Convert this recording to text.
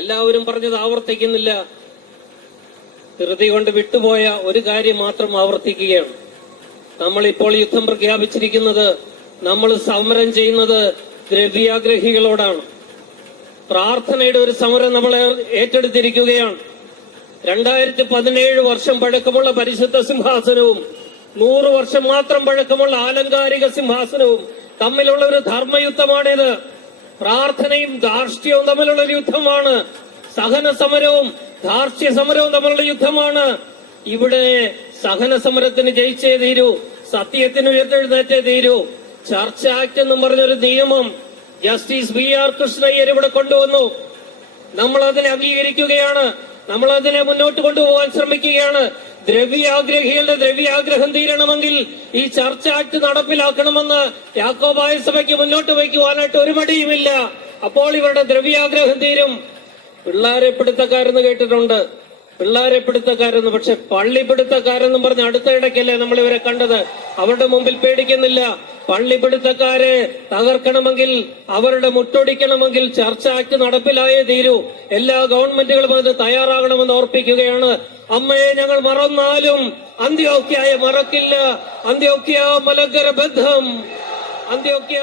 എല്ലാവരും പറഞ്ഞത് ആവർത്തിക്കുന്നില്ല. ധൃതി കൊണ്ട് വിട്ടുപോയ ഒരു കാര്യം മാത്രം ആവർത്തിക്കുകയാണ്. നമ്മളിപ്പോൾ യുദ്ധം പ്രഖ്യാപിച്ചിരിക്കുന്നത്, നമ്മൾ സമരം ചെയ്യുന്നത് ദ്രവ്യാഗ്രഹികളോടാണ്. പ്രാർത്ഥനയുടെ ഒരു സമരം നമ്മൾ ഏറ്റെടുത്തിരിക്കുകയാണ്. 2017 വർഷം പഴക്കമുള്ള പരിശുദ്ധ സിംഹാസനവും 100 വർഷം മാത്രം പഴക്കമുള്ള ആലങ്കാരിക സിംഹാസനവും തമ്മിലുള്ള ഒരു ധർമ്മയുദ്ധമാണിത്. പ്രാർത്ഥനയും ധാർഷ്ട്യവും തമ്മിലുള്ള ഒരു യുദ്ധമാണ്. സഹന സമരവും ധാർഷ്ട്യ സമരവും തമ്മിലുള്ള യുദ്ധമാണ്. ഇവിടെ സഹന സമരത്തിന് ജയിച്ചേ തീരൂ, സത്യത്തിന് ഉയർത്തെഴുന്നേറ്റേ തീരൂ. ചർച്ച ആക്ട് എന്നും പറഞ്ഞൊരു നിയമം ജസ്റ്റിസ് BR കൃഷ്ണയ്യർ ഇവിടെ കൊണ്ടുവന്നു. നമ്മൾ അതിനെ അംഗീകരിക്കുകയാണ്, നമ്മൾ അതിനെ മുന്നോട്ട് കൊണ്ടുപോകാൻ ശ്രമിക്കുകയാണ്. ദ്രവ്യാഗ്രഹികളുടെ ദ്രവ്യാഗ്രഹം തീരണമെങ്കിൽ ഈ ചർച്ച ആക്ട് നടപ്പിലാക്കണമെന്ന് യാക്കോബായ സഭയ്ക്ക് മുന്നോട്ട് വയ്ക്കുവാനായിട്ട് ഒരു മടിയുമില്ല. അപ്പോൾ ഇവരുടെ ദ്രവ്യാഗ്രഹം തീരും. പിള്ളാരെ പിടുത്തക്കാരെന്ന് കേട്ടിട്ടുണ്ട്, പിള്ളാരെ പിടുത്തക്കാരെന്ന്. പക്ഷെ പള്ളിപ്പിടുത്തക്കാരെന്നും പറഞ്ഞ് അടുത്ത ഇടയ്ക്കല്ലേ നമ്മൾ ഇവരെ കണ്ടത്. അവരുടെ മുമ്പിൽ പേടിക്കുന്നില്ല. പള്ളിപ്പിടുത്തക്കാരെ തകർക്കണമെങ്കിൽ, അവരുടെ മുട്ടൊടിക്കണമെങ്കിൽ ചർച്ച ആക്ട് നടപ്പിലായേ തീരൂ. എല്ലാ ഗവൺമെന്റുകളും അത് തയ്യാറാകണമെന്ന് ഓർപ്പിക്കുകയാണ്. അമ്മയെ ഞങ്ങൾ മറന്നാലും അന്ത്യോക്യയെ മറക്കില്ല. അന്ത്യോക്യ മലങ്കര ബന്ധം, അന്ത്യോക്യ